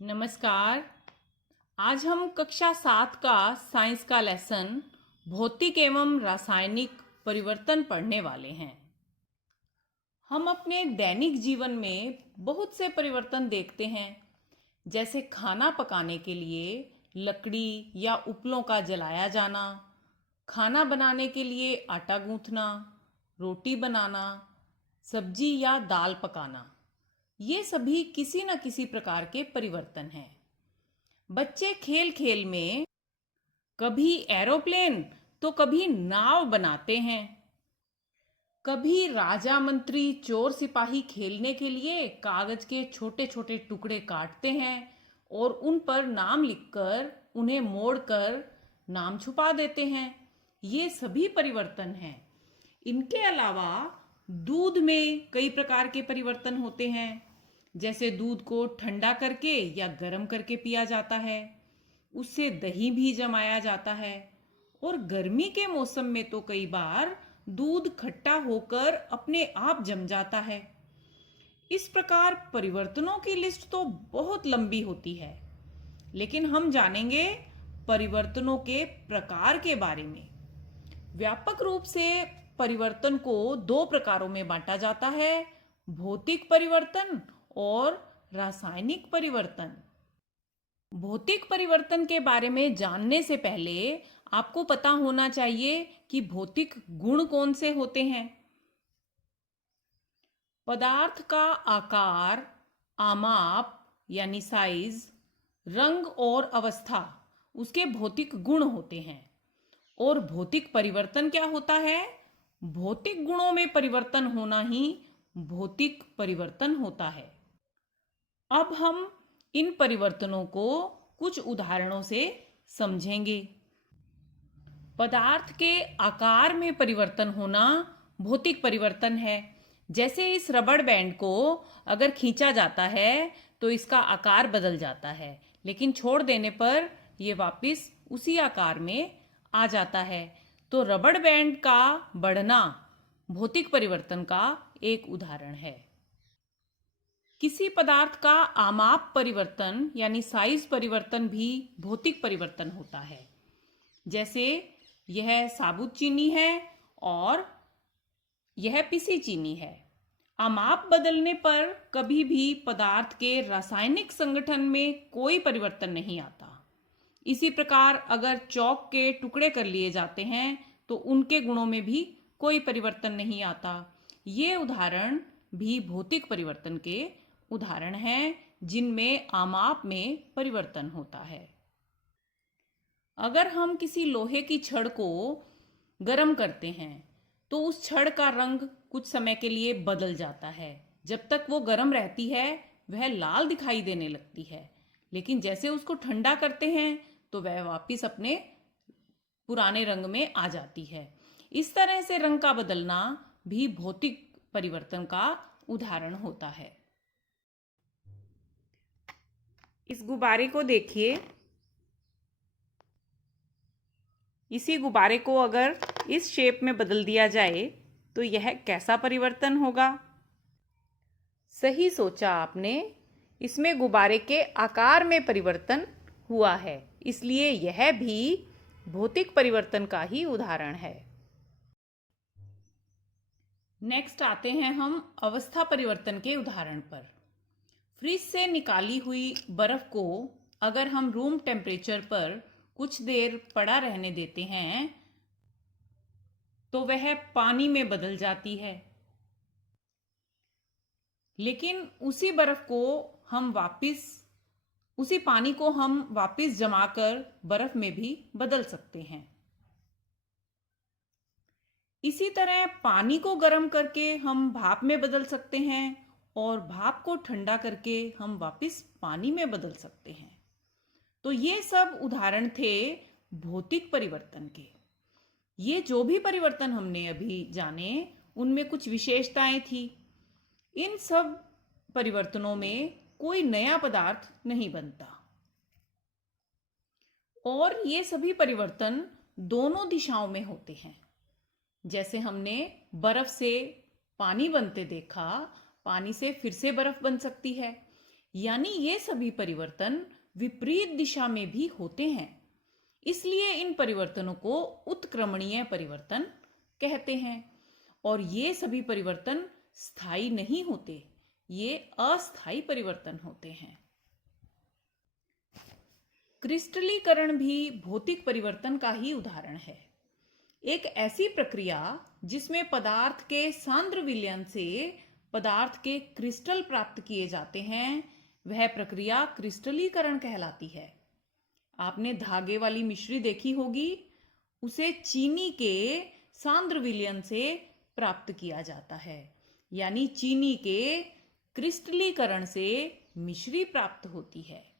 नमस्कार। आज हम कक्षा 7 का साइंस का लेसन भौतिक एवं रासायनिक परिवर्तन पढ़ने वाले हैं। हम अपने दैनिक जीवन में बहुत से परिवर्तन देखते हैं, जैसे खाना पकाने के लिए लकड़ी या उपलों का जलाया जाना, खाना बनाने के लिए आटा गूंथना, रोटी बनाना, सब्जी या दाल पकाना। ये सभी किसी न किसी प्रकार के परिवर्तन हैं। बच्चे खेल खेल में कभी एरोप्लेन तो कभी नाव बनाते हैं। कभी राजा मंत्री चोर सिपाही खेलने के लिए कागज के छोटे छोटे टुकड़े काटते हैं और उन पर नाम लिखकर उन्हें मोड़कर नाम छुपा देते हैं। ये सभी परिवर्तन हैं। इनके अलावा दूध में कई प्रकार के परिवर्तन होते हैं, जैसे दूध को ठंडा करके या गर्म करके पिया जाता है, उससे दही भी जमाया जाता है और गर्मी के मौसम में तो कई बार दूध खट्टा होकर अपने आप जम जाता है। इस प्रकार परिवर्तनों की लिस्ट तो बहुत लंबी होती है, लेकिन हम जानेंगे परिवर्तनों के प्रकार के बारे में। व्यापक रूप से परिवर्तन को दो प्रकारों में बांटा जाता है, भौतिक परिवर्तन और रासायनिक परिवर्तन। भौतिक परिवर्तन के बारे में जानने से पहले आपको पता होना चाहिए कि भौतिक गुण कौन से होते हैं। पदार्थ का आकार, आमाप यानी साइज, रंग और अवस्था उसके भौतिक गुण होते हैं। और भौतिक परिवर्तन क्या होता है? भौतिक गुणों में परिवर्तन होना ही भौतिक परिवर्तन होता है। अब हम इन परिवर्तनों को कुछ उदाहरणों से समझेंगे। पदार्थ के आकार में परिवर्तन होना भौतिक परिवर्तन है। जैसे इस रबड़ बैंड को अगर खींचा जाता है तो इसका आकार बदल जाता है, लेकिन छोड़ देने पर यह वापस उसी आकार में आ जाता है। तो रबड़ बैंड का बढ़ना भौतिक परिवर्तन का एक उदाहरण है। किसी पदार्थ का आमाप परिवर्तन यानी साइज परिवर्तन भी भौतिक परिवर्तन होता है। जैसे यह साबुत चीनी है और यह पिसी चीनी है। आमाप बदलने पर कभी भी पदार्थ के रासायनिक संगठन में कोई परिवर्तन नहीं आता। इसी प्रकार अगर चौक के टुकड़े कर लिए जाते हैं तो उनके गुणों में भी कोई परिवर्तन नहीं आता। ये उदाहरण भी भौतिक परिवर्तन के उदाहरण हैं, जिनमें आमाप में परिवर्तन होता है। अगर हम किसी लोहे की छड़ को गर्म करते हैं तो उस छड़ का रंग कुछ समय के लिए बदल जाता है। जब तक वो गर्म रहती है वह लाल दिखाई देने लगती है, लेकिन जैसे उसको ठंडा करते हैं तो वह वापस अपने पुराने रंग में आ जाती है। इस तरह से रंग का बदलना भी भौतिक परिवर्तन का उदाहरण होता है। इस गुब्बारे को देखिए। इसी गुब्बारे को अगर इस शेप में बदल दिया जाए तो यह कैसा परिवर्तन होगा? सही सोचा आपने। इसमें गुब्बारे के आकार में परिवर्तन हुआ है, इसलिए यह भी भौतिक परिवर्तन का ही उदाहरण है। नेक्स्ट आते हैं हम अवस्था परिवर्तन के उदाहरण पर। फ्रिज से निकाली हुई बर्फ को अगर हम रूम टेम्परेचर पर कुछ देर पड़ा रहने देते हैं तो वह पानी में बदल जाती है, लेकिन उसी पानी को हम वापस जमाकर बर्फ में भी बदल सकते हैं। इसी तरह पानी को गर्म करके हम भाप में बदल सकते हैं और भाप को ठंडा करके हम वापस पानी में बदल सकते हैं। तो ये सब उदाहरण थे भौतिक परिवर्तन के। ये जो भी परिवर्तन हमने अभी जाने उनमें कुछ विशेषताएं थी। इन सब परिवर्तनों में कोई नया पदार्थ नहीं बनता और ये सभी परिवर्तन दोनों दिशाओं में होते हैं। जैसे हमने बर्फ से पानी बनते देखा, पानी से फिर से बर्फ बन सकती है। यानी ये सभी परिवर्तन विपरीत दिशा में भी होते हैं। इसलिए इन परिवर्तनों को उत्क्रमणीय परिवर्तन कहते हैं। और ये सभी परिवर्तन स्थायी नहीं होते, ये अस्थायी परिवर्तन होते हैं। क्रिस्टलीकरण भी भौतिक परिवर्तन का ही उदाहरण है। एक ऐसी प्रक्रिया जिसमें पदार्थ के सांद्र विलयन से पदार्थ के क्रिस्टल प्राप्त किए जाते हैं, वह प्रक्रिया क्रिस्टलीकरण कहलाती है। आपने धागे वाली मिश्री देखी होगी, उसे चीनी के सांद्र विलयन से प्राप्त किया जाता है, यानी चीनी के क्रिस्टलीकरण से मिश्री प्राप्त होती है।